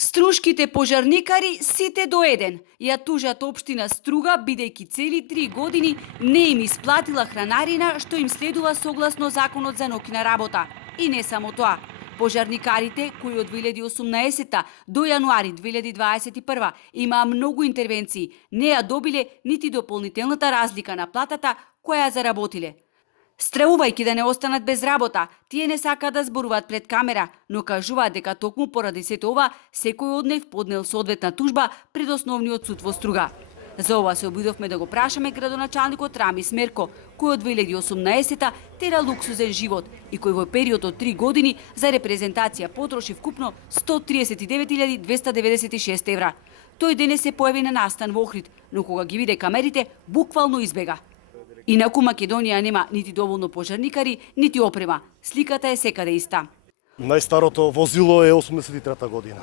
Струшките пожарникари сите до еден ја тужат општина Струга бидејќи цели 3 години не им исплатила хранарина што им следува согласно законот за ноќна работа. И не само тоа. Пожарникарите, кои од 2018 до јануари 2021 имаа многу интервенции, не ја добиле нити дополнителната разлика на платата која ја заработиле. Стравувајќи да не останат без работа, тие не сакаат да зборуваат пред камера, но кажуваат дека токму поради сето ова, секој од нив поднел соодветна тужба пред Основниот суд во Струга. За ова се обидовме да го прашаме градоначалникот Рамис Мерко, кој од 2018 тера луксузен живот и кој во период од 3 години за репрезентација потроши вкупно 139.296 евра. Тој денес се појави на настан во Охрид, но кога ги виде камерите, буквално избега. Инаку Македонија нема нити доволно пожарникари, нити опрема. Сликата е секаде иста. Најстарото возило е 83 година.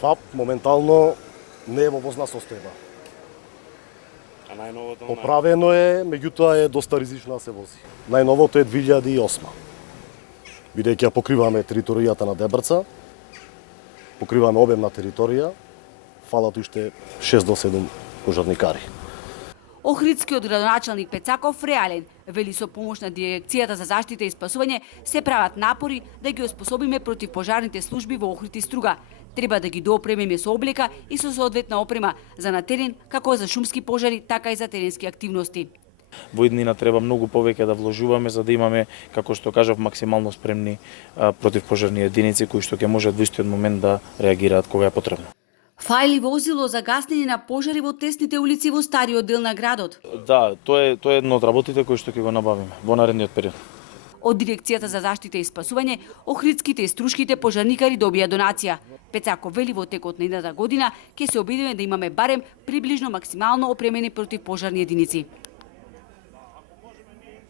ФАП моментално не е во возна состојба. А најновото? Поправено е, меѓутоа е доста ризично да се вози. Најновото е 2008. Бидејќи ја покриваме територијата на Дебрца, покриваме обемна територија, фалат уште 6 до 7 пожарникари. Охридскиот градоначалник Пецаков реален, вели со помош на Дирекцијата за заштита и спасување се прават напори да ги оспособиме против пожарните служби во Охрид и Струга. Треба да ги доопремиме со облека и со соодветна опрема за на терен, како за шумски пожари, така и за теренски активности. Во иднина треба многу повеќе да вложуваме за да имаме, како што кажав, максимално спремни противпожарни единици кои што ќе можат во истиот момент да реагираат кога е потребно. Фајли возило за гаснење на пожари во тесните улици во стариот дел на градот. Да, тоа е едно од работите кои што ќе го набавиме во наредниот период. Од Дирекцијата за заштита и спасување, охридските и струшките пожарникари добија донација. Пецаков вели во текот на едната година ќе се обидиме да имаме барем приближно максимално опремени противпожарни единици.